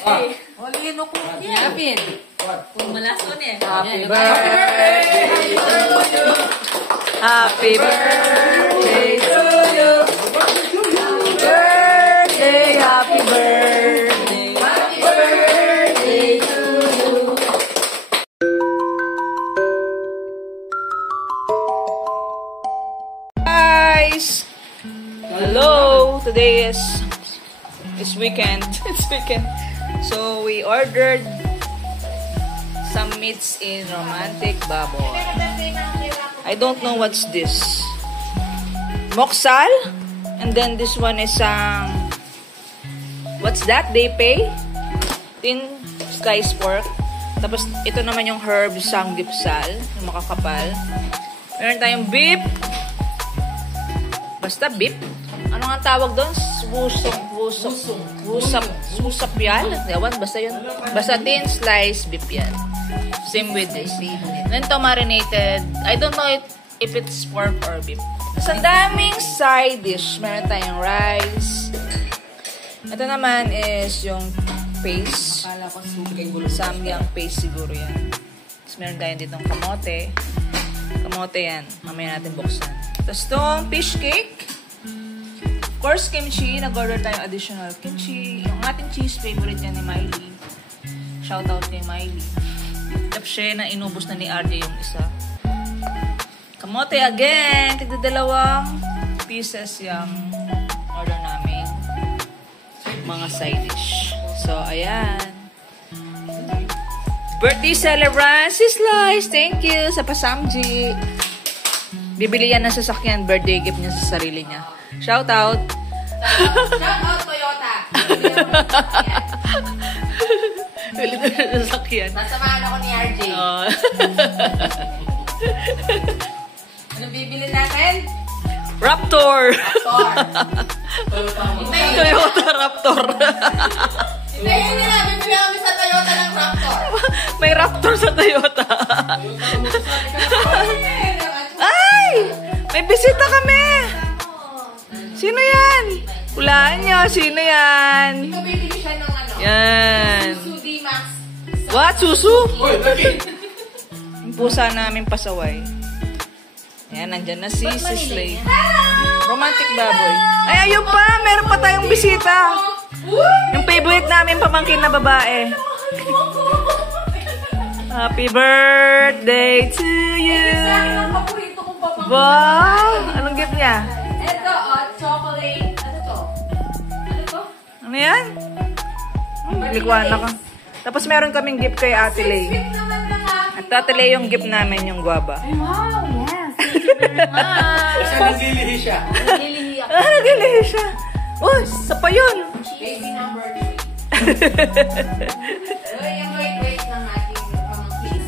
Olino ko. Yapin. Kung malason eh. Happy birthday to you. Happy birthday to you. Happy birthday, happy birthday. Happy birthday to you. Guys, hello. Today is weekend. It's weekend. So we ordered some meats in Romantic Baboy. I don't know what's this. Moksal, and then this one is what's that? They pay thin sliced pork. Tapos ito naman yung herb sanggipsal, yung makakapal. Meron tayong beef. Basta beef. Ano nga tawag doon? Susap yan? Ewan, basta yun. Basta thin slice beef yan. Same with this. Then to marinated. I don't know if it's pork or beef. Sa daming side dish. Meron tayong rice. Ito naman is yung paste. Samgyang paste siguro yan. Tapos meron tayong ditong kamote. Kamote yan. Mamaya natin buksan. Tapos itong fish cake. Of course, kimchi. Nag-order tayong additional kimchi. Yung ating cheese favorite yan ni Miley. Shoutout kay Miley. Tapos siya na inubos na ni RJ yung isa. Kamote again. Tigda-dalawang pieces yung order namin. Mga side dish. So, ayan. Birthday celebrant, si Slice. Thank you sa pasamji. Bibili yan ng sasakyan. Birthday gift niya sa sarili niya. Shout out. Shout out Toyota. Bili na ng sasakyan. Nasamahan ako ni RJ. Oh. Anong bibili natin? Raptor. Toyota Raptor. Hintayin nila. Bibili kami sa Toyota ng Raptor. May Raptor sa Toyota. Ay! May bisita kami. Sino yan? Hulaan nyo. Sino yan? Ito bibili siya ng ano? Yan. Susu D-Max. What? Susu? Yung pusa namin pasaway. Yan, nandyan na si Slay. Romantic Baboy. Ay, ayun pa. Meron pa tayong bisita. Yung favorite namin pamangkin na babae. Happy birthday to you. Wow! Anong gift niya? Ito, chocolate. Ano to? Ano to? Ano yan? Likwana ka. Tapos meron kaming gift kay Ate Lay. Sweet naman ng aking. At Ate Lay yung gift namin, yung guava. Wow, yes. Thank you very much. Kasi naglilihi siya. Naglilihi ako. Naglilihi siya. Oh, sa pa yun. Baby number 3. Yung weight ng ating pamangkin.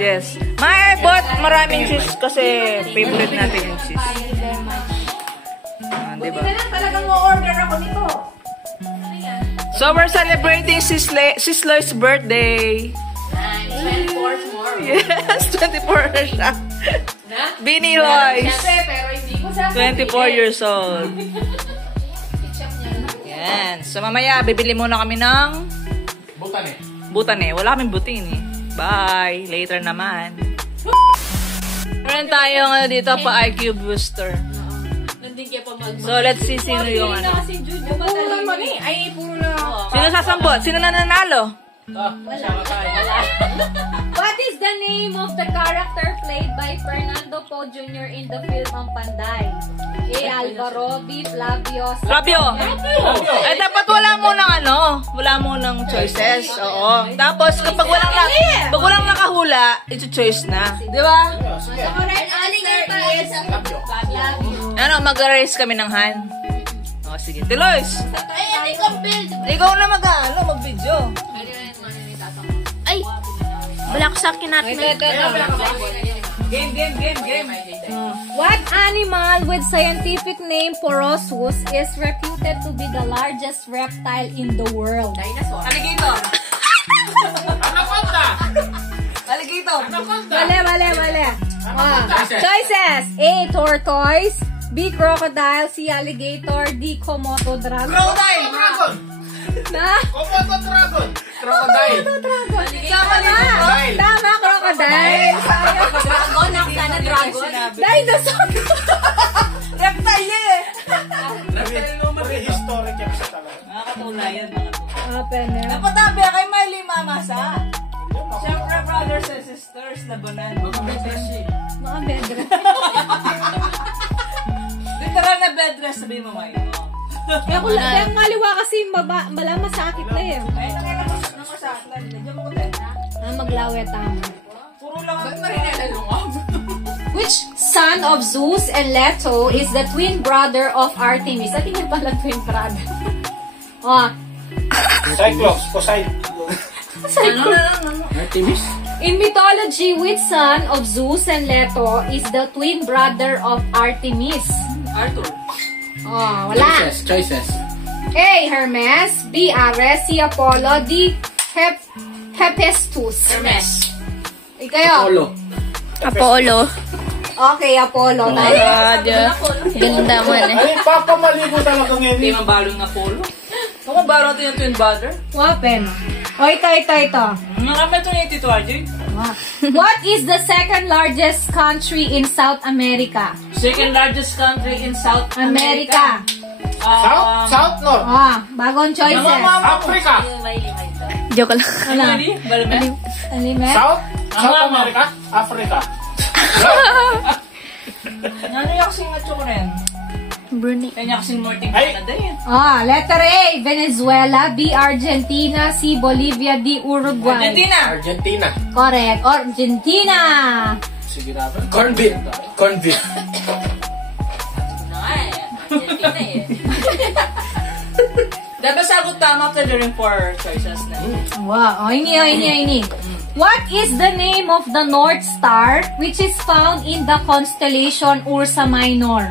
Yes. May bought maraming cheese kasi favorite natin yung cheese. Thank you very much. Diba? Buti na lang talagang mo-order ako nito. So, we're celebrating Sisloy's birthday. 24 tomorrow. Yes, 24 na siya. Bini Lois. Pero hindi ko sasabihin. 24 years old. Yan. So, mamaya, bibili muna kami ng butane. Wala kaming butin eh. Bye. Later naman. Meron tayong dito pa IQ booster. So, let's see sino yung ano. Ay, puro na. Sino sasambot? Sino na nanalo? What is the name of the character played by Fernando Poe Jr. in the film Ang Panday? A. Alvaro, B. Flavio, C. Rabio. Eh, dapat wala mo ng choices. Oo. Tapos, kapag walang nakahula, ito choice na. Di ba? The correct answer is Flavio. Ano, mag-raise kami ng hand. O, sige. Tiloys! Ay, Ikaw na mag-video. Ay! Wala ko sa akin natin. Game. What animal with scientific name Porosus is reputed to be the largest reptile in the world? Alligator. Alligator. Mali. Choices. A. Tortoise. B. Crocodile. C. Alligator. D. Komodo dragon. Crocodile. Komodo dragon. Crocodile. Tama na. Tama, crocodile. Dragon, ang sana dragon. Dinosaur. Reptile eh. Prehistoric yan siya talaga. Nakakatulayan. Open na. Napatabi kay Miley Mamasa. Siyempre, brothers and sisters, labanan. Mga bedra. Literal na bed rest, sabihin mo, Miley. Kaya ko lang, kaya maliwa kasi mala masakit na eh. Ay, nakita mo sa atlan. Nandiyan mo ko tayo na. Maglawet tama. Puro lang ang marinalungog. Which son of Zeus and Leto is the twin brother of Artemis? At hindi pala twin brother. Cyclops. Poseidon. Artemis. In mythology, which son of Zeus and Leto is the twin brother of Artemis? Arthur. Wala. Choices. A. Hermes. B. Ares. C. Apollo. D. Hephaestus. Hermes. Ikayo. Apollo. Okay, Apollo. Ganda mo eh. Ay, papamali ko talaga ngayon. Hindi mabalong na polo. Kung mabalong natin yung twin brother. Wapen. Ito. Nakami ito yung 82, RJ. What is the second largest country in South America? Second largest country in South America. South, North. Bagong choices. Africa. Joke lang. Ano? Balme? Alimet? South America. Africa. Naniyak kasing natso ko rin. Brunei. Kanya kasing morting Ay. Canada yan. Letter A, Venezuela. B, Argentina. C, Bolivia. D, Uruguay. Argentina. Correct. Argentina. Sige na. Corn beef. Argentina eh. Dapat sagot tama after during 4 choices na. Wow. Ini. What is the name of the North Star which is found in the constellation Ursa Minor?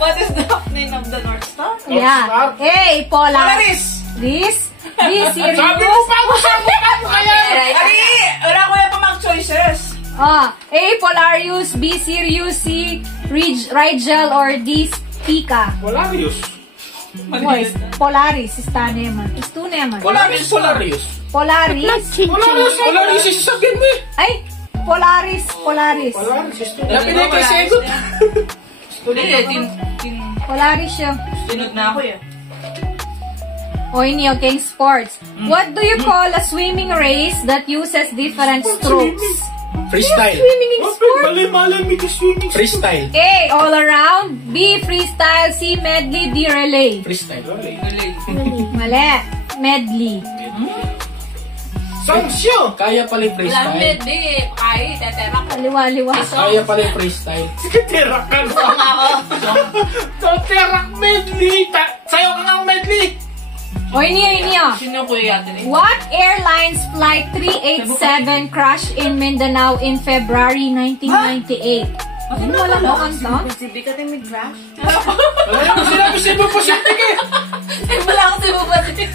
What is the name of the North Star? Yeah. A, Polaris. Polaris! B, Sirius. Sabi mo kaya. Ali! Wala ko yung pamang choices. A, Polarius. B, Sirius. C, Rigel. Or D, Spica. Polarius. Boys, Polaris. Istaneman. Istuneman. Polarius. Polaris. Polarius is sabihin mo eh. Ay, Polaris. Polarius is to. Napinay ka segot. Polaris siya. Tinod na ako eh. Ini, okay, sports. What do you call a swimming race that uses different strokes? Freestyle. Swimming in sport? Mali, swimming. Freestyle. A, all around. B, freestyle. C, medley. D, relay. Freestyle. Mali. Medley. Sansyo! Kaya pala yung freestyle. Di. Ay, teterak. Liwa. Kaya pala yung freestyle. Terak ka na. Terak medley. Sayo ka ng medley. Ini. Sino ko yatin eh? What airlines flight 387 crashed in Mindanao in February 1998? Ano walang kanta? Pacific ka tayo may crash? Wala yung sinabi Cebu Pacific eh. Wala ako Cebu Pacific.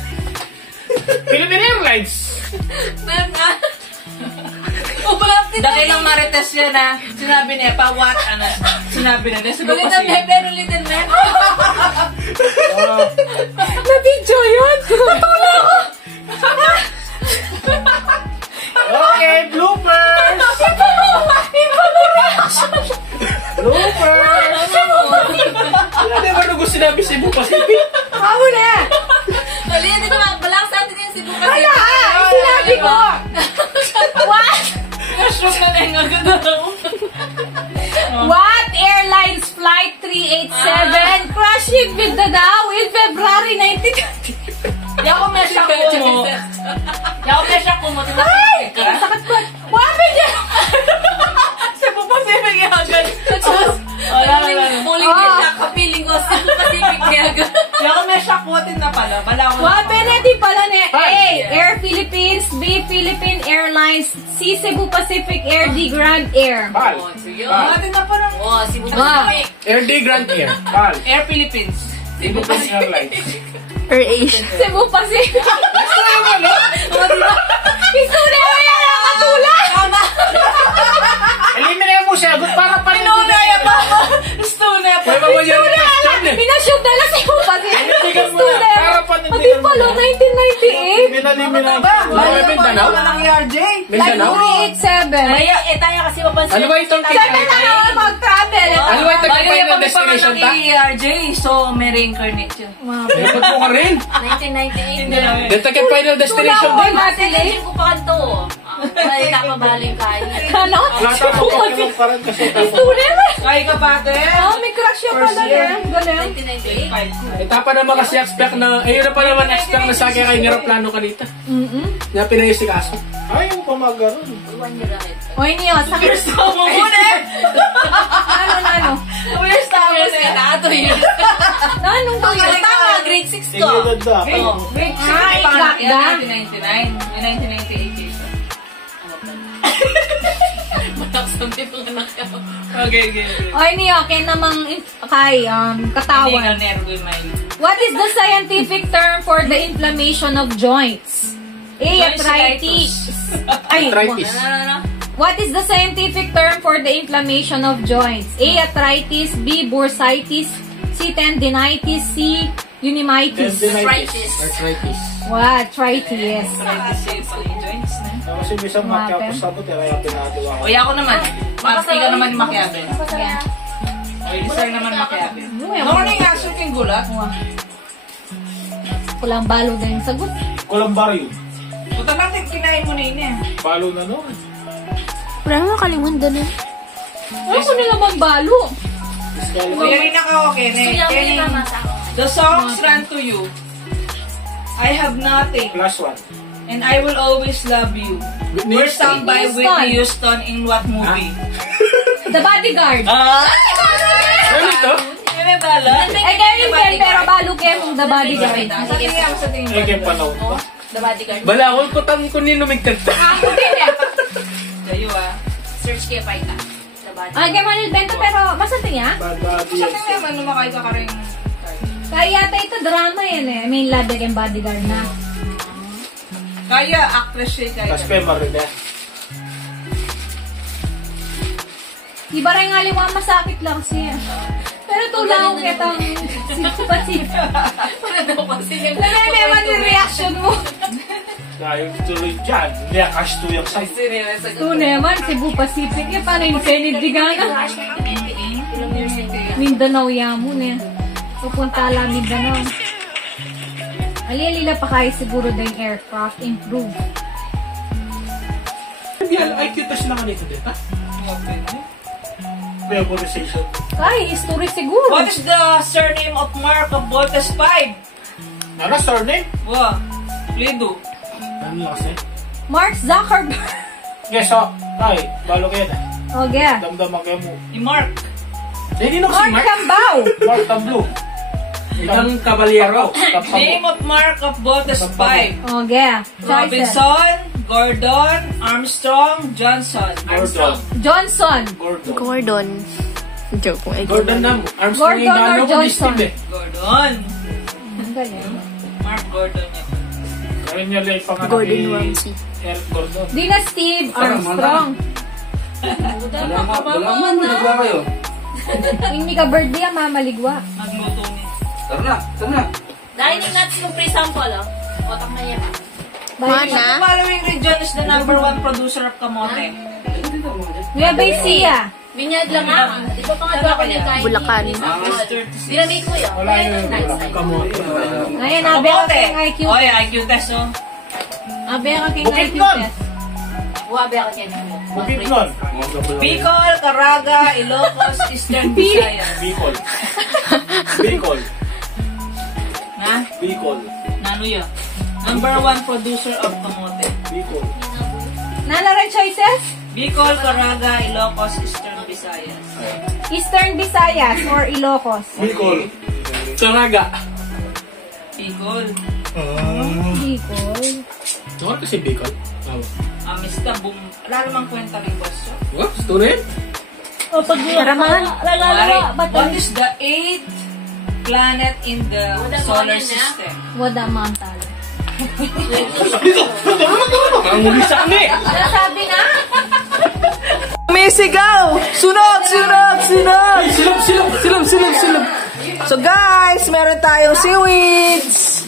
Philippine Airlines. Meron nga. Dahil lang marites yan ha. Sinabi niya pa what? Sinabi na niya. Cebu Pacific. Pero little man. Na-video yun! Natula ako! Okay, bloopers. Bloopers. Hindi ba nung sinabi Cebu Pacific? Ako na! Dali, hindi ko mabalak sa atin yung Cebu Pacific. Wala! Sinabi ko! What? Na-shock na lang agad ako. What airlines flight 387 crashed in Mindanao in February 1998? Di ako may shock mo. Di ako may shock mo. Ay! Ang sakit ko. Wapin niya! Cebu Pacific yung agad. Muling may shock. Kapiling ko. Cebu Pacific niya agad. Di ako may shock mo. Na pala. Wapin na di pala ni A. Air Philippines. B. Philippine Airlines. C. Cebu Pacific Air. D. Grand Air. Pal. Atin na pa lang. Cebu Pacific. Air D Grand Air. Pal. Air Philippines. Cebu Pacific Airlines. Or Asia. Cebu Pacific. Gusto na mo yan nakatula. Eliminate mo siya. Para pa rin. Pinunaya pa. Gusto na pa. Pwede ba yan yung question eh? Pinashoot na lang Cebu Pacific. Pinatigan mo na. Pati pala, 1998. Minanay. Ano Mindanao? Walang ERJ. Mindanao? 387. Maya, tayo kasi mapansin. Ano ba itong Sabi na nga mag-travel. Ano ba itong Bago yung final kami destination ta? ng ERJ, so may reincarnate yun. Dapat mo ka rin. 1998 na. Dito kay final destination Tula ko din. natin eh. Ko pa kanto. Ay, nakabaling kain. Ano? Natatakot pa rin kasi. Kaya ka pate? Oh, may crush yung pala eh. Galing. 1998. Itapa naman kasi expect na, ayun na pa naman expect na sa akin kay nireplano ka dito. Na pinayos si Kaso. Ayaw pa magkaroon. 1 year ahead. Oy, Neo, sakit. Ano? Where's Thomas? Ito yun. Anong to yun? Tama, grade 6 ko. Tingnan na. Grade 6. Ay, ganda. 1999. 1998 yun. Malaksabi pa nga lang ako. Okay. Oy, Neo, kay namang kay katawan. Hindi ka nervo yung mind. What is the scientific term for the inflammation of joints? A. Arthritis. Ay, Arthritis. Ano? what is the scientific term for the inflammation of joints? A. Arthritis. B. Bursitis. C. Tendinitis. C. Pneumonitis. Arthritis. Arthritis. What? Arthritis. Arthritis yung joints na. Kasi minsan makyapos sabot, kaya pinagawa ko. O, ako naman. Mas ikaw naman yung makiabe. O, sir naman makiabe. Morning answer kang gulat. Kulang balo na yung sagot. Kulambaryo. Puta natin, kinain mo na yun eh. Palo na no. Wala naman kalimutan na. Ano ko nila magbalo? Kuya rin ako, Kenny. The songs run to you. I have nothing. Plus 1. And I will always love you. Were sung by Whitney Houston in what movie? The Bodyguard. Ano ito? Yun yung bala. Eh, kayo yung friend, pero balo kayo mong The Bodyguard. Sa tingin ako sa tingin. Eh, kaya panaw pa. The Bodyguard. Balakol ko tang kunin lumigtad ta. Ako din eh. Kayo search kayo pa ita. The Bodyguard. Ay, kaya Manil Bento, pero masante niya? Bad body. Sa tingin naman, lumakay ka rin. Kaya yata ito drama yan eh. I mean, love and Bodyguard na. Kaya, actress siya kaya. Tapos kaya marina. Iba rin nga liwa, masakit lang siya. Pero tulang kitang sipa-sipa. Wala daw kasi yung... Naman yung reaction mo. Dahil tuloy dyan. Niyakas to yung sa... Ito naman, Cebu Pacific. Eh, paano yung Kennedy Gana? Mindanao Yamon eh. Pupunta lang Mindanao. Alilila pa kayo siguro din aircraft improve. Hindi IQ test naman ito dito. Memorization. Kaya, history siguro. What is the surname of Mark of Voltes 5? Ano, surname? Wow. Lido. Ano kasi? Mark Zuckerberg. Yes, so. Ay, balo kayo na. Okay. Damdaman kayo mo. Ni Mark. Hindi no si Mark Mark. Cambao. Mark Tablo. Itang kabalyero. Name of Mark of Voltes 5. Okay. Choices. Robinson, Gordon, Armstrong, Johnson. Gordon. Johnson. Gordon. Gordon. Joke mo. Gordon na mo. Armstrong Gordon or yung Johnson? Gordon. Ang galing. Mark Gordon yan. Kaya niya lang yung pangalan Gordon ni Ramsay. Eric Gordon. Di na Steve Armstrong. Wala nagwa kayo. Hindi ka birthday ang mamaligwa. Nagluto niya. Tara na. Narinig natin yung pre-sample, oh. Otak na yan. Mana? The following region is the #1 producer of kamote. Nueva Ecija. Binyag lang ah. Di ba pangatlo ko na kain? Bulacan. Dinamay ko yun. Wala yung Kamote. Ngayon, abe ka kayong IQ. Oy, IQ test, oh. Abe ka kayong Bukid IQ nun. test. Wabi ako niyan. Bukid nun. Bicol, Caraga, Ilocos, Eastern Visayas. Bicol. Bicol. Ha? Bicol. Nano yun? #1 producer of kamote. Bicol. Nalaran choices? Bicol, Caraga, Ilocos, Eastern Visayas. Eastern Visayas or Ilocos? Bicol. Caraga. Bicol. Bicol. Ano kasi Bicol? Amista, boom. Wala namang kwenta rin, boss. What? Student? O, pag What is the 8th planet in the solar system? Wada Mantal. Ang muli sa kami! Nasabi na? Misigaw! Sunog! Sunog! Sunog! Silap! So guys, meron tayong seaweeds!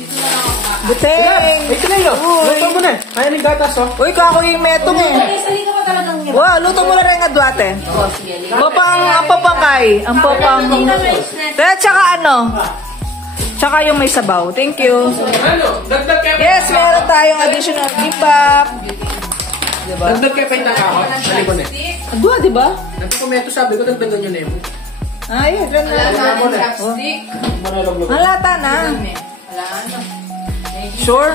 Buteng! Ito na yun. Luto mo na. Ayan yung gatas, oh. Uy, kakoy yung metong eh. Sali ka pa talagang hirap. Wow, luto mo na rin nga duwate. Oh, sige. Papang, ang papangkay. Ang papang... Kaya tsaka ano? Tsaka yung may sabaw. Thank you. Ano? Dagdag kayo. Yes, meron tayong additional gimbap. Dagdag kayo pa yung ako. Balik ko na. Adwa, di ba? Nagpumeto sabi ko, dagdagan nyo na yun. Ay, dyan na. Chopstick. Ang lata na. Wala na. Sure?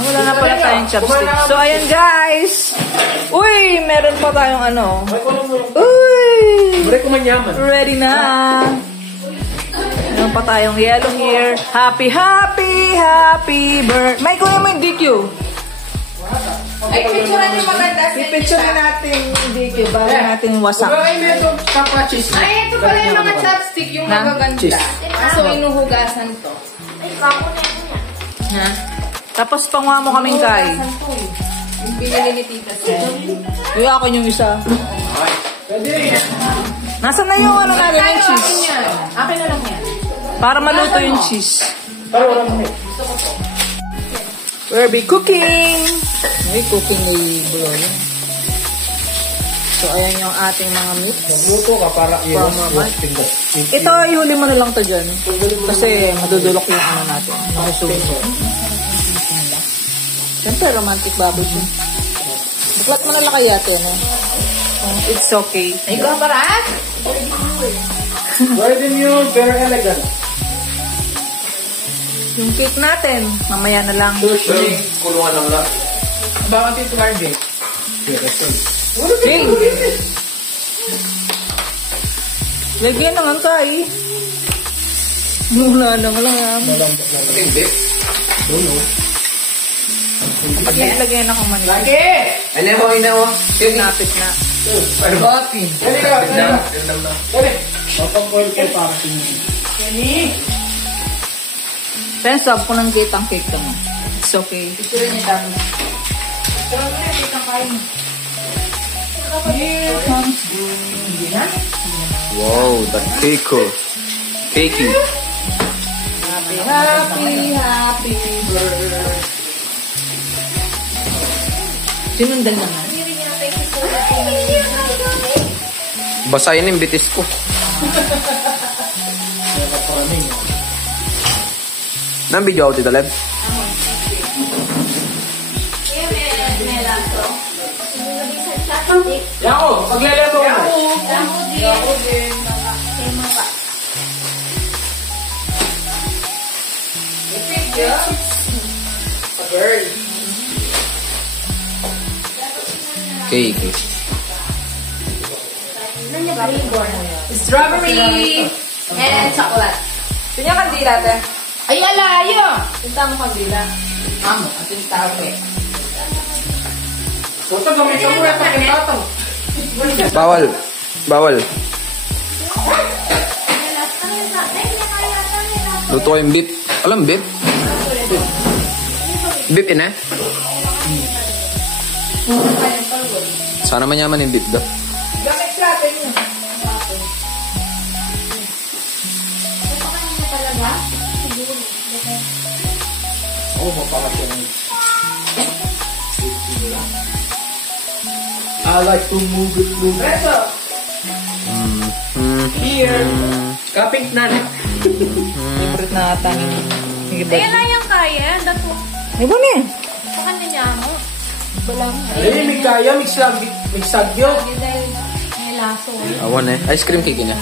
Wala na pala tayong chopstick. So, ayan guys. Uy, meron pa tayong ano. Uy! Mure ko manyaman. Ready na. Meron pa tayong yellow here. Happy, happy, happy birthday. May kuya mo yung DQ. Ay, picturean yung maganda. Pipicture na natin yung DQ bago natin wasak. Huwag kayo meto kapwa cheese. Ay, ito pala yung mga chopstick, yung Na? magaganda. Cheese. Kaso inuhugasan to. Ha? Tapos panguha mo kaming kay. Hugasan to eh. Yung binili ni Tita Sen. Yung akin yung isa. Pwede. Nasaan na yung ano natin yung Akin cheese? yan. Akin na lang yan. Para maluto yung cheese. Para wala mo. We'll be cooking. May cooking na bulo yun. So, ayan yung ating mga meat. Magluto ka para i-roast tinggo. Ito, ihuli mo na lang to dyan. Kasi madudulok yung ano natin. Nakasuso. Siyempre, romantic barbecue. Buklat mo na lang kaya ate, no? It's okay. Ay, kaparat! Pwede nyo, very elegant. Yung cake natin, mamaya na lang. Kulungan ng lang. Bakit ito large? Hey! Lagyan naman tayo. Wala na nga lang yan. Hindi. Dulo. Lagyan ako man. Lagi! Ano mo, inaw? Napit na. Bati. Dali ka. Dali. Papag-oil kayo para sa inyo. Kenny! Sensab ko ng gate ang cake mo. It's okay. Picturean niya tapos. Pero ano yung kitang kain? Here comes Hindi na? Wow, the cake. Cakey. happy, happy, happy birthday. Sinundan na nga. Basahin yung bitis ko. Nang video ako, Tita Leb? Yako, paglalato ko. Cake. Strawberry and chocolate. Pinya kandila, te. Ay, alayo! Tinta mo kandila. Amo, at tinta ko eh. Puta, gamitan mo yung pakilatang. Bawal. Bawal. Luto ko yung beef. Alam beef? Beef ina? Sana manyaman yung beef daw. Gamit natin yun. Oo, mapakasya na. I like to move it. Here. Kaping na. Favorite na ata ni Kaya na yung kaya. Dato. Iba na eh. Sa kanya niya mo. Ay, may kaya, may sagyo. Dahil may laso. Awan eh. Ice cream cake niya.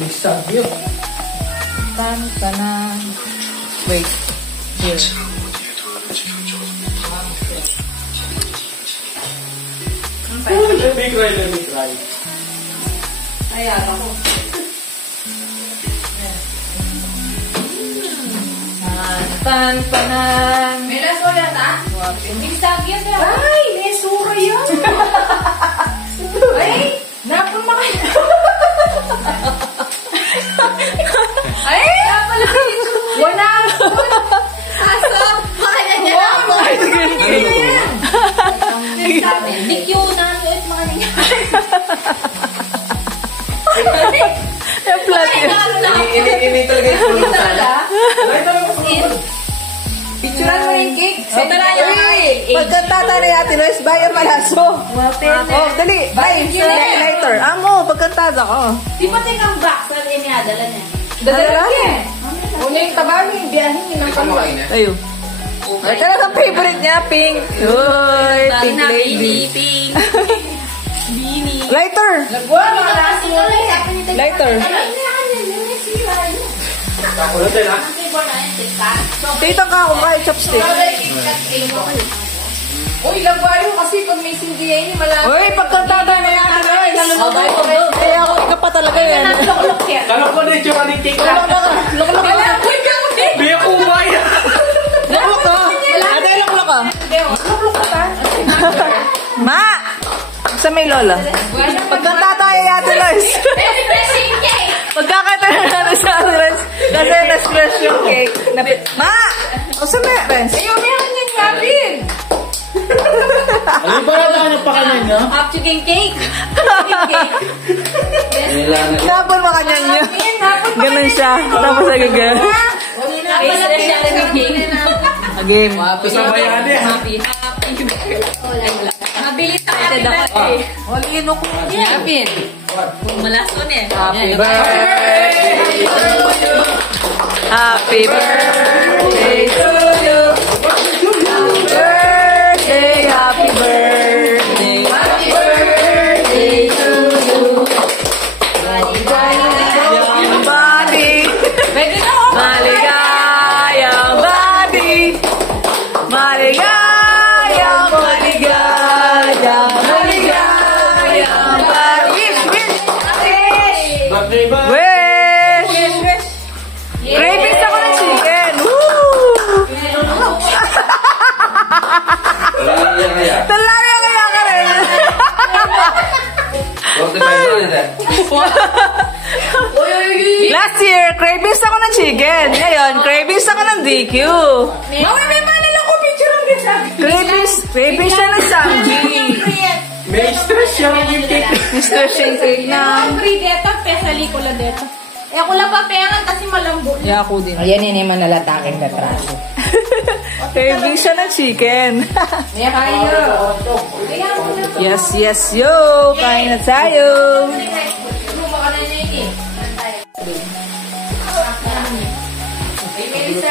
May sagyo. Tan-tanan. Wait. Here. Let me try. Ay, ako. Tan-tanan. May laso yan, ah? May sagyan na. Ay, may sura yan. Ay, napon mo kayo. Ay, napala kayo. Wala. Aso, makanya niya na ako. Dikyo na. At mga niya. Yung plat yun. Ini talaga yung kulong sana. Picturean mo yung cake. Ito na yung Pagkantata ni Ate Lois, bayan malaso. Oh, dali. Bay, lighter. Amo, pagkantata ko. Di ba tingang box na iniadala niya? Dadala? Una yung tabang yung biyahin ng kaluwa. Tayo. Ay, talagang favorite niya, pink. Uy, pink lady. Pink. Lighter. Nagwa, mga nasi ko Lighter. Tito ka ako kay chopstick. Uy, lagwayo kasi pag may sindiya ini malaki. Uy, pagkantata ni Ate Lois. Kaya ako ikaw pa talaga yan. Kala ko na yung aning cake na. Luklok ka. Biya kumay. Luklok ka. Ate, luklok ka. Ma! Sa may lola. Pagkantata ni Ate Lois. Pagkakata na natin sa Ate Lois. Kasi na-scratch yung cake. Ma! O sa may Renz? Ayaw, meron yan kapin. Ano ba na pa kanina? Half chicken cake. Kapon mo kanya niyo. Ganun siya. Tapos nagagano. Game. Pasabayan eh. Mabilis ang kapin natin. Olino ko. Kapin. Malason eh. Happy birthday to you. Happy birthday to you. Happy birthday, happy birthday. Happy birthday to you. Maligayang body. Maligayang body. Maligayang, maligayang, maligayang body. Wish! Cravings ako ng chicken. Woo! Talari kaya ka rin. Last year, cravings ako ng chicken. Ngayon, cravings ako ng DQ. Mawin, may malala ko picture ang gisa. Cravings siya ng Samji. May stress siya yung cake. Mr. Shake na. Free dito, pesali ko lang dito. Eh, ako lang papengan kasi malambot. Yeah, ako din. Ayan yun yung manalataking katraso. Cravings siya ng chicken. May kayo. Yes, yes, yo. Kain na tayo. Baka na yun eh. Ay, may isa.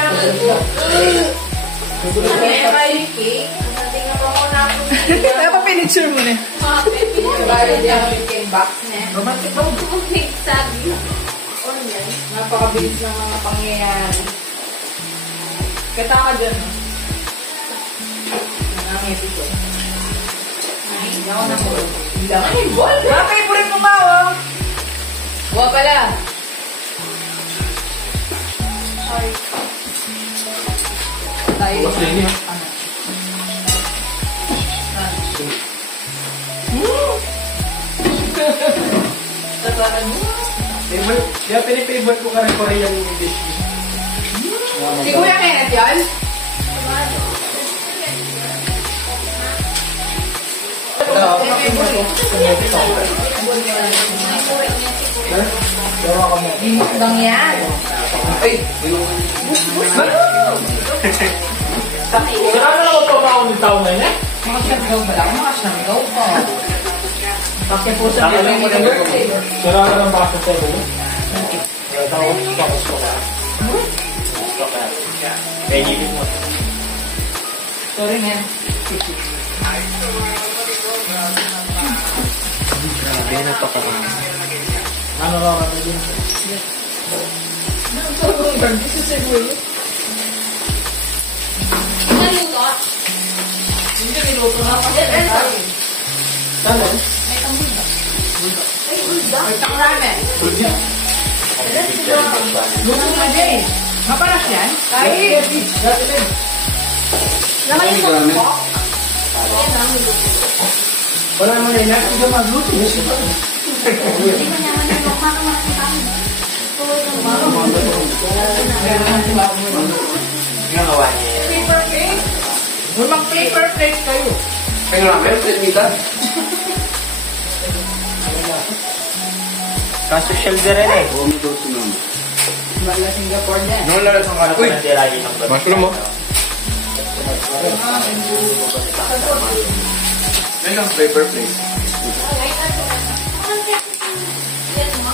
May kayo cake. Tingnan mo ko na ako. Kaya pa pinicture mo na. Bari diyan yung cake box niya. Romantic ba ko cake sabi? Napakabilis ng mga pangyayari. Kata ka dyan. Nangangiti ko. Hindi ako na ball. Hindi ako na ball. Mga favorite mo ba, oh? Buwa pala. Sorry. Tayo. Favorite, kaya pinifavorite ko ka rin Korean dish. Si Kuya Kenneth yan? Mukbang yan. Saan na ako pa ba ako ng taon na yun eh? Mga siyanggaw ba lang? Mga siyanggaw ko. Bakit po sa Saan na birthday birthday? Saan na lang baka sa tebo? Kaya tawag ko ka. Kaya higit mo. Sorry, man. Grabe na pa parang. Ano ba ka din? Naluto? Hindi niluto na ako. Saan na? May takramen. Luto na din. Maparas yan? Kahit. Naman yung pagpok. Wala mo na yan. Hindi magluto. Ginagawa niya. Paper cake? Kung mag-paper cake kayo. Kaya nga, meron sa mita. Kaso shell din rin eh. Bala Singapore din. Noon lang sa kanila. Uy! Mushroom mo. May lang paper plate.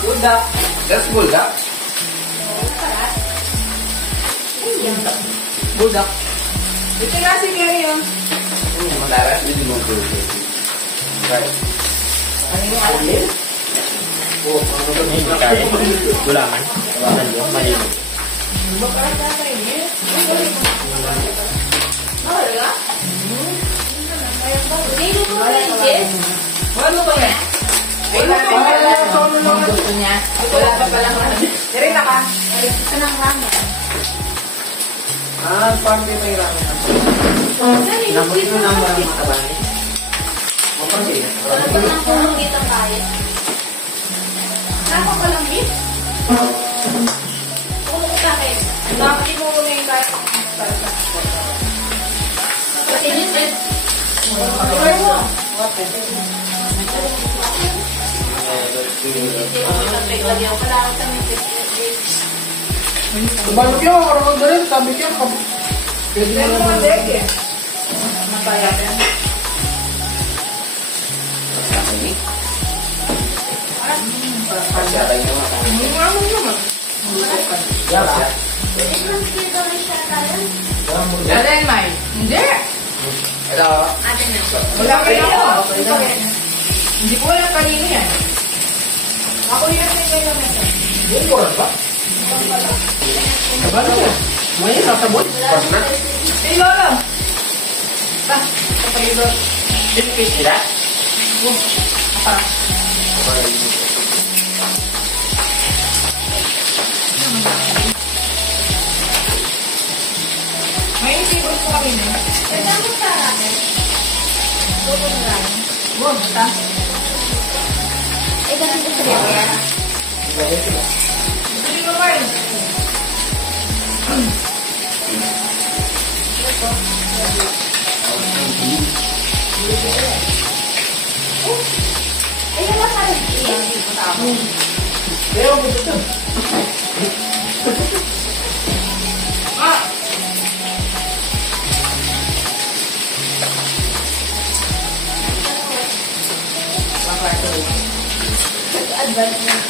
Buldak. That's buldak. Buldak. Ito nga si Gary yun. Malarat, hindi mo buldak. Right. Ano yung alin? Hindi kaya. Gulaman. Tawakan yun. Malinis. Ano ba yan? Ay, gusto niya. Wala pa palang ramen. Dari na ka. Ito ng ramen. Parang may ramen. Namun ito na marang matabani. Ito ng pulong dito kaya. Napa palang beef? Pumunta kayo. Nakakali mo muna yung kaya. Patinitin. Patuloy mo. Tumalog yun, karungan na rin. Sabi niya, pwede Pero mo mga naman. dek eh. Masaya yan. Ano naman? Alin, May? Hindi. Hello. Wala kayo ako. Hindi ko alam kanino yan. Ako yun ang kilometer. Bukor ba? Kabalo siya. May sasabot. Partner. Hey, Lolo. Ba, kapalido. Did you see that? May isipon ko kami na. Basta. Hindi mo ba yun?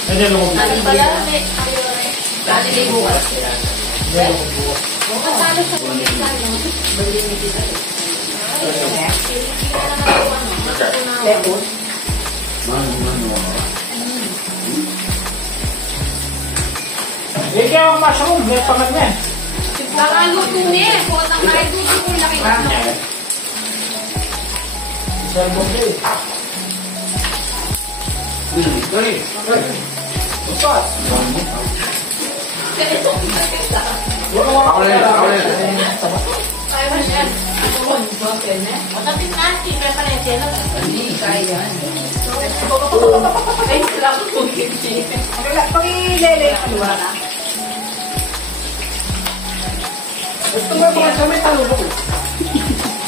Ano yung loob? Lepon. Eh, kaya ang mushroom. May pangat niya. Nakaluto niya. Kung ang kahit gusto ko nakita ko. Ako na yun, ako na yun. Matapit na. Preferensya lang. Hindi, kaya yan. Ay, sila ko kung hindi. Pag-ilele yung kaliwa na. Gusto mo ba sa may talubog?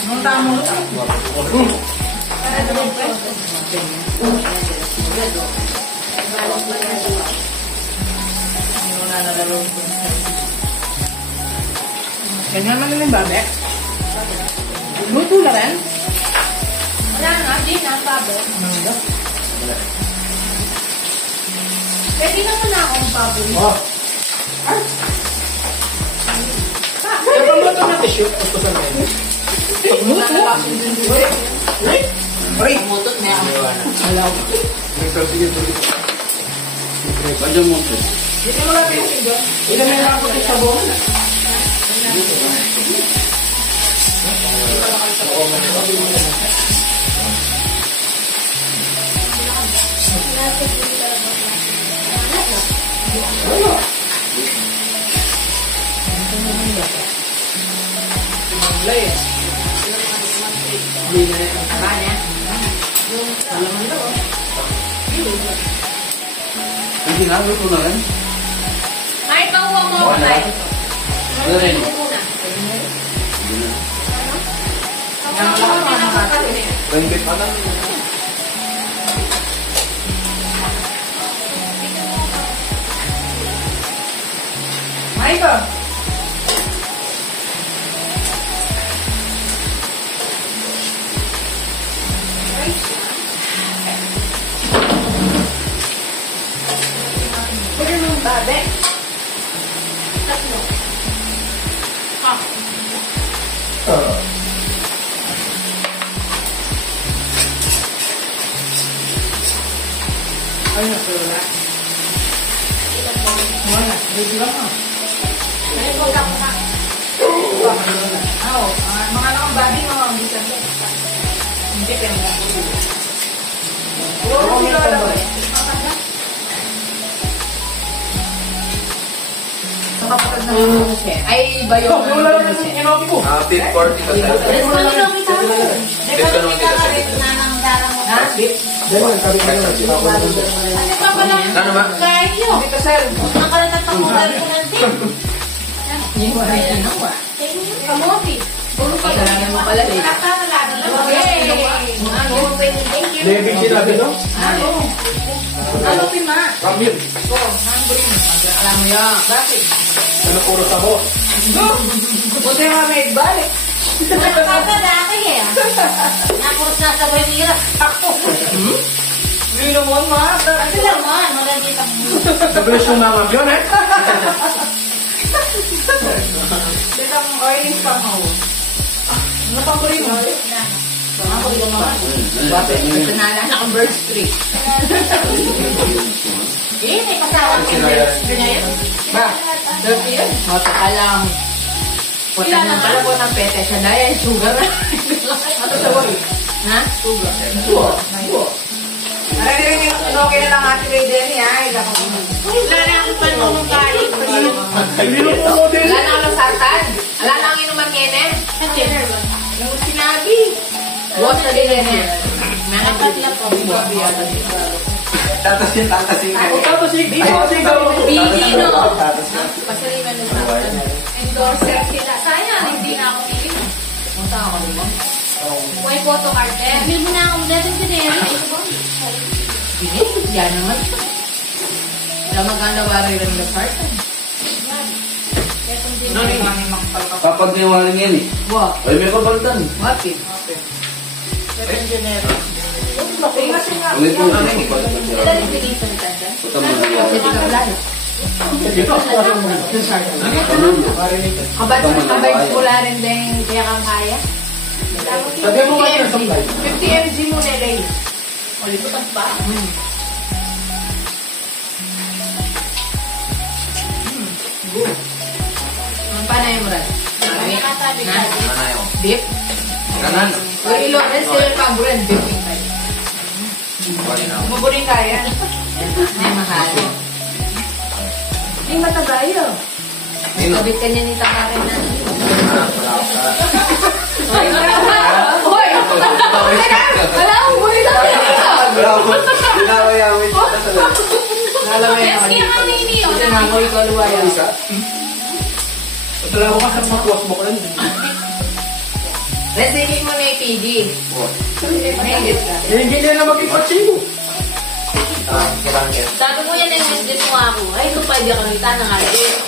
Nung tamo na. Ganyan naman namin babe. Luto na rin. Wala nga. Di na. Pabo. Pwede naman na akong pabo. Oh. Kaya pa mo ito na tissue? Ito sa menu. Ay, mutot na yan. Sige, sige. Pwede mo ito. Dito mo lang pinsin doon. Ilan may nakapot sa buong? Hindi nga, luto na rin. May pauwa mo ako tayo. Ano rin? Rengge pa lang. Ay ko. Pwede mong babe. Tatlo. Ay, wala. Wala, hindi lang ah. Ay, huwag ako na. Oo, mga nakabadi, mga ambisan. Hindi pa yung oo, sila alam mo. Nakapagod na mga siya. Ay, ba yun? Wala lang yung inobi ko. Beef 40 ka tayo. Dahil sabi ko na. Ano ba? Hindi ka, sir. Kamote. Kasalanan mo pala, eh. David sinabi no? Ano, Pima? Ramil. Alam mo yan. Bakit? Ano puro taho? Buti nga may balik. Napurot na sa buhay nila. Hindi naman, ma. Kasi naman, maganda ka mo. Nabilis yung mga yun eh. Dito ang oilings pa mo. Ano pang buri mo? Ang buri mo. Bakit? Kasi naalala akong bird street. May pasawang yung birthday na yun. Ba? Dirty yun? Mataka lang. Putan ng pala po ng pete siya dahil sugar na. Ano sa wari? Ha? Sugar. Sugar. Ay, okay na lang ate Ray Denny, ha? Wala na akong panunong kain. Wala na ako nasartan. Wala na ang inuman yan, eh. Yung sinabi. Buwas na din yan, eh. Mga tatla po. Tatasin ka. Pili, no? Pasaliman ng sartan. Endorser sila. Sayang, hindi na ako pili. Punta ako, di ba? May photo card eh. Bili mo na akong dating sineri. Pili? Yan naman. Wala maganda ba rin ng sartan? Kapag niwaling yan eh. What? Ay, may kabaltan. What? Ulit mo na may kabaltan. Sila rin bigay sa nagtanda. Puta mo na yan. Dito. Kabay wala rin din kaya kang kaya. Sabi mo ba yung supply? 50 mg mo na rin. Uliputan pa. Good. Ang panay mo rin? Nakatabi ka. Manayo. Beef? Kanan. O ilo rin sila paborin. Beef yung tayo. Bali na ako. Maburing kaya. May mahal. May matagayo. Nino. Sabit ka niya ni Takarin na. Hoy! Wala akong buhay na Bravo. Dinawayawin ka talaga. Lalaway Yes, kaya kami ni Ito na ako ikaw luwaya. Wala ko kasi makuwas mo ko lang. Resigin mo na yung PD. May ka. Hindi nila mag-ipatsingo. Kirangit. Sabi mo yan, invest mo ako. Ay, kung pwede ka nita na nga.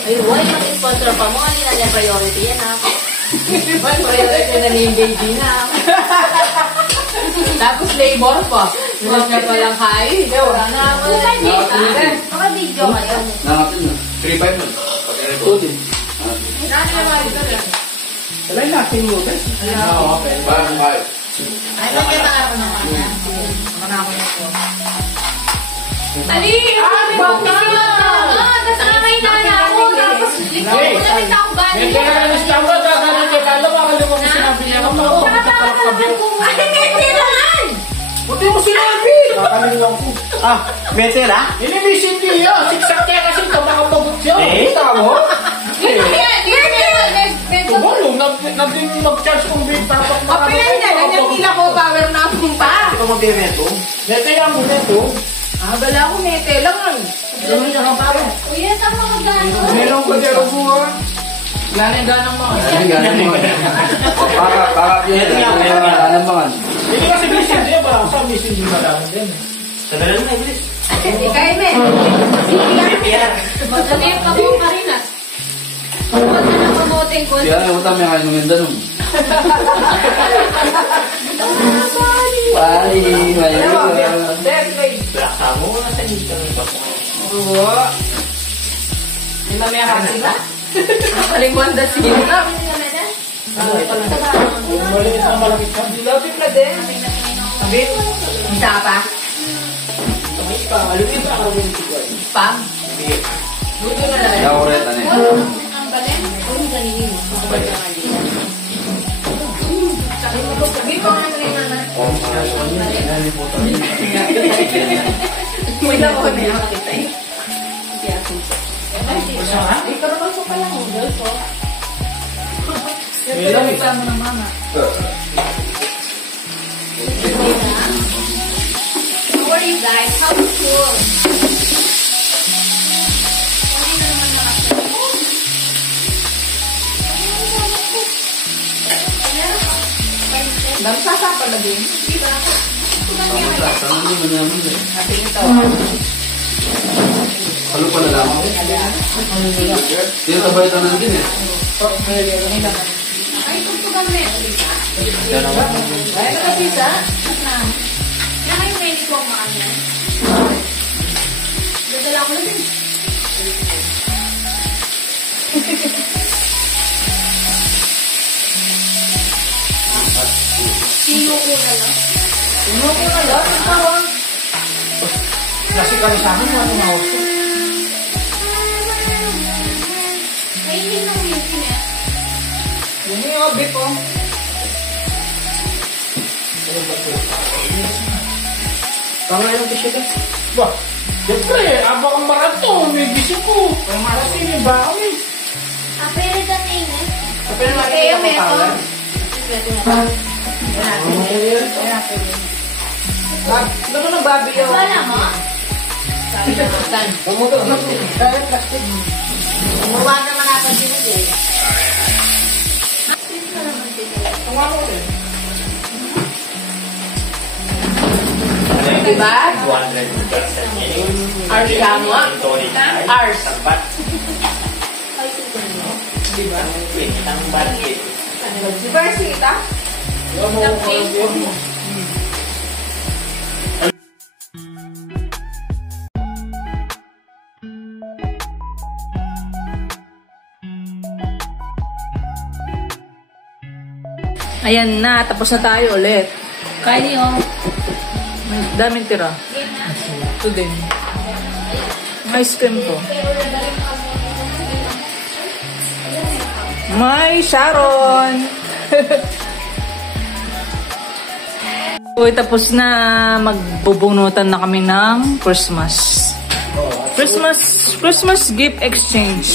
Ay, why mag-sponsor pa mo? Ano na priority yan ha? Priority na yung baby na. Tapos labor pa. Wala niya palang kain. Wala na ako. Maka-video kayo. Nangatin na. 3-5 nun. Tudin. Ano Wala yung natin mo, guys. Okay. Bagong 5. Ay, bakit na ako ng kanya? Ako na ako na ito. Ali! Baka! Tapos kamay na na ako. Tapos, likod ko namin sa akong bali. May kaya na nistamba, daganan kay Carlo, makalim mo sinabi niya. Ay, hindi naman! Buti mo sinabi! Kakalim lang ko. Better ah? Inimisin niya. Siksak kaya kasi ito makapagot siya. Eh? Tama? Medyo Naging mag-charge kong big tapak na. Kapilay na, ganyan pila ko power na akong pa. Ito mag-evento. Neto yan mo neto. Bala ko nete lang. Gano'n niya ka parang. Uy, saan mo magano? Meron ko dyan ako ha. Wala na ganang mga. Ay, ganun mo. Pakap yun. Anong bangan? Hindi kasi bisin siya ba? Sa bisin yung malaman din. Sabi na Iblis. Ikay, men. Madali ka mo, Marinas. Huwag na lang kamoting ko. Kaya ayaw tayo kain ng ganda nun. Bye! Hindi mamaya kasi ba? Nakalimwan na siya. Lapit na din. Sabit? Isa ka pa? Pam? Luto na lang. Ako rin, ano eh. Ang balen. Ang ganinin mo. Sabi ko nga rin naman. May lang ako na yung makita eh. Ay, karabal ko pala mo. May lang eh. Sama ng mama. How are you guys? How's school? Nagsasa pala din. Tangan naman naman eh. Natin ito. Halo pa na lang. Hindi na tayo ito natin eh. Ay, tugtugan mo yan. Ay, nakapisa. Kaya kayo ready ko ang makan yan. Dadala ko lang din. Sino ko na lang? Ano ko na lang? Ang tawang. Kasi kami sa akin, ano na ako. Kainin ng beauty na. Yun yung beef oh. Pangalan ng bisyo ka? Ba, siyempre, abang ang marato, may bisyo ko. Ang marato, may baon eh. Pero dating eh. Pero makikita mo pangalan? Ano ng babi yun? Wala mo? Pumuto. Kaya plastic. Gumawa naman natin sinigay. Tumawa ko rin. Diba? 200%. Ars ka mo? Ars. Diba? Ang budget. Diba ars kita? Ayan na, tapos na tayo ulit. Kaya niyo. May daming tira. Ito din. Ice cream ko. May Sharon! Uy, tapos na magbubunutan na kami ng Christmas. Christmas gift exchange.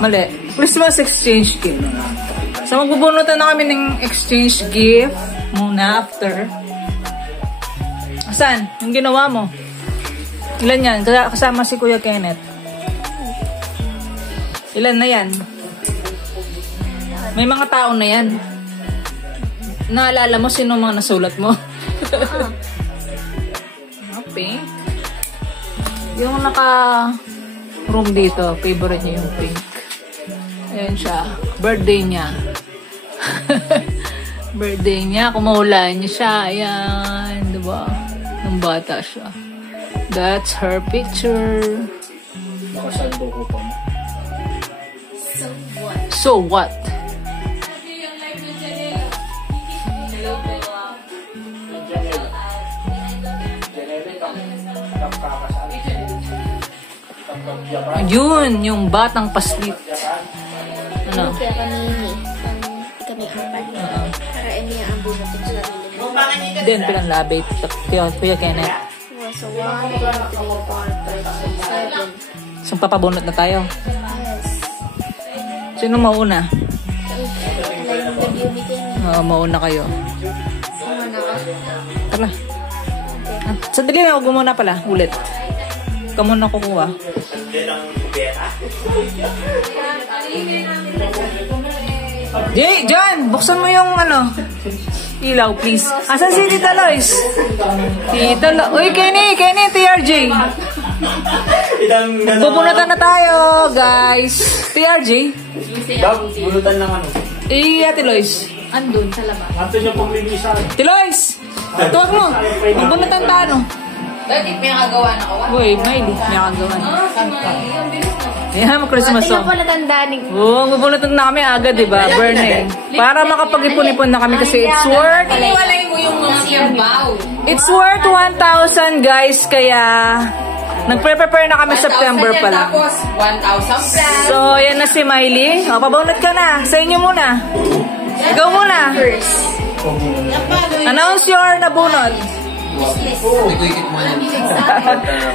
Mali. Christmas exchange gift. So, magbubunutan na kami ng exchange gift muna after. Asan? Yung ginawa mo? Ilan yan? Kasama si Kuya Kenneth. Ilan na yan? May mga tao na yan. Naalala mo sino mga nasulat mo? Pink. Yung naka-room dito, favorite niya yung pink. Ayan siya. Birthday niya. Birthday niya. Kumuhulaan niya siya. Ayan. Diba? Nung bata siya. That's her picture. Nakasando ko pa mo. So what? Yun, yung batang paslit. Ano? Kaya kami apat. Para emi ang bunutin sa sarili. Then, pinanglabit. Kuya Kenneth. So, 1, 2, 3, 4, 5, 6, 7. So, papabunot na tayo. Yes. Sino mauna? Nag-beauty kayo. Mauna kayo. Sumana ka. Tara. Sandali na, huwag mo muna pala. Ulit. Ikaw muna kukuha. Jay, John! Buksan mo yung ano. Ilaw, please. Asan si Tita Lois? Tita Lois. Uy, Kenny! Kenny, TRJ! Bubunutan na tayo, guys. TRJ. Bunutan lang ano. Ate Lois. Andun sa labas. Ato niya pong linisan. Tilois! Tuwag mo. Bubunutan pa ano? Dati may kagawa na kawa. Uy, Miley. May kagawan. Ayan, mag-Christmas Tingnan song. ko natandaan ni Oo, bubunutan na kami agad, diba? Burning. Para makapag-ipon-ipon na kami kasi it's worth... Paliwalay mo yung mga siyabaw. It's worth 1,000, guys. Kaya... Nagpre-prepare na kami September pa lang. Tapos, 1,000 plus. So, yan na si Miley. O, pabunot ka na. Sa inyo muna. Ikaw muna. Announce your nabunot.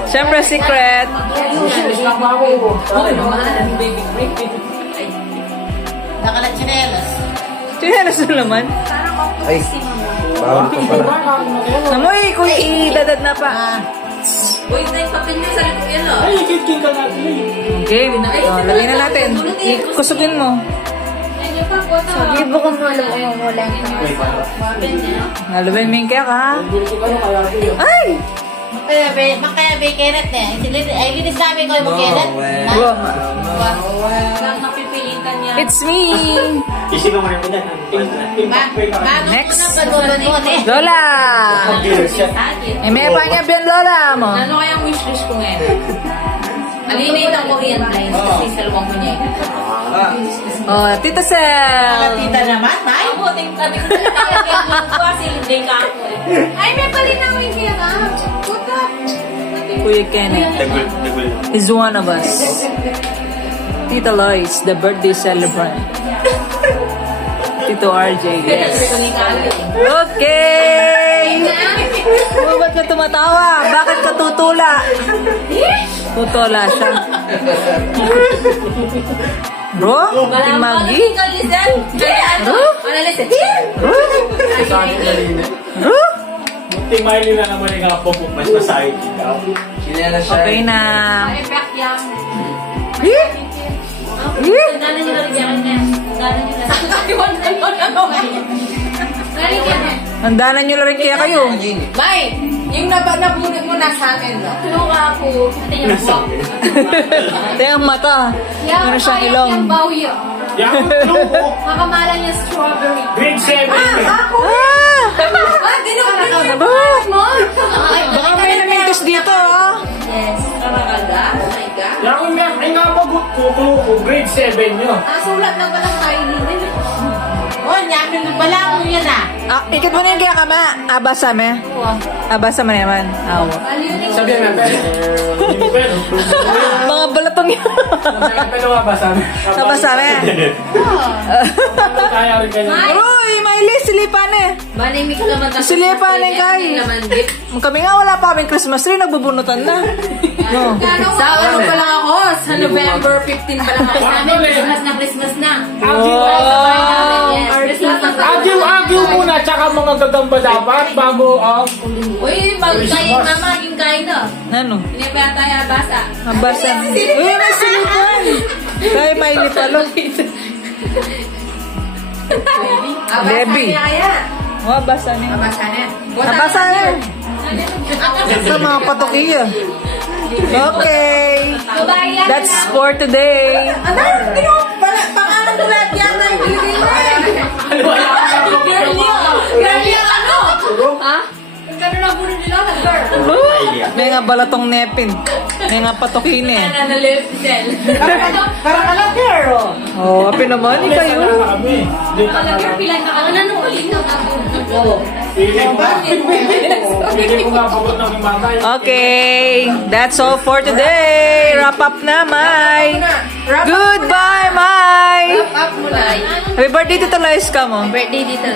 Siyempre, secret. Nakalachinelas. Chinelas na naman. Ay, bawal ka pala. Namoy, kuya, idadad na pa. Uy, na yung papel niyo sa likod yan, oh. Ay, ikit-kit ka natin eh. Okay, lagay na natin. Ikusugin mo. Sige, baka wala. Nalabay mo yung kaya ka. Ay! Makaya be keret eh. Ay, linis namin ko yung keret. Lang napipilitan niya. It's me! Isigaw mo rin ko dyan. Next. eh. Lola! May pangyabian Lola mo. Ano kayang wishlist ko ngayon? Alinate ang Korean lines kasi sa luwang ko niya. Oh, Tita Sel! Tita naman, May? Ako, tingnan ko kasi hindi ka ako eh. Ay, may palinawin kaya ka. Puta. Kuya Kenneth is one of us. Tita Lois, the birthday celebrant. Tito RJ, yes. Okay! Oh, ba't ka tumatawa? Bakit ka tutula? Tutula siya. Bro? Timagi? Bro? Bro? Bro? Munting Miley na naman yung apo kung mas masahit ikaw. Okay na. Effect yan. Tandaan nyo na rin yan. Tandaan nyo na rin. Handanan nyo na rin kaya kayo. May, yung nabunod mo na sa akin, no? Luka po. Ito yung mata. Meron siyang ilong. Yung bawyo. Yan, luko. Makamalan niya strawberry. Grade 7. Ah! Mo? Baka may namintis dito, ah. Yes. Karakaga? My God. Yan, ay nga bagot ko, grade 7 nyo. Sulat na palang kainin din. Oh, nyamin mo pala ako yan, ah. Ah, ikit mo na yung kaya kama. Abasa me. Abasa mo naman. Awa. Sabi na, pero. Mga balatong yun. Pero abasa me. Abasa me. Kaya rin ganyan. Uy, Miley, silipan eh. Manay, may kalaman na. Silipan eh, kay. Kami nga wala pa kaming Christmas tree, nagbubunutan na. No. Sa ano pa lang ako? Sa November 15 pa lang ako. Sabi, Christmas na. Agil muna, tsaka mga gagamba dapat bago Uy, magkain mama, yung kain na. Ano? Hindi pa tayo basa. Abasa. Uy, may silipan. Kay Miley pala. Debbie. Oh, abasa niya. Abasa na. Abasa niya. Sa mga patukiya. Okay. That's for today. Pangalan ko lahat yan na ibigay mo. Girl yan ano? Ha? Kano na buno nila? May nga balatong nepin. May nga patukin eh. Ano na left cell? Parang alam girl. Oh, api naman. Ikayo. kami. Kalagyan pilang na ano nung ulit na Hindi ko mabagot ng imatay. Okay. That's all for today. Wrap up na, Mai. Goodbye, Mai. Up mo na. Happy birthday, Tito Lois ka mo. Birthday dito.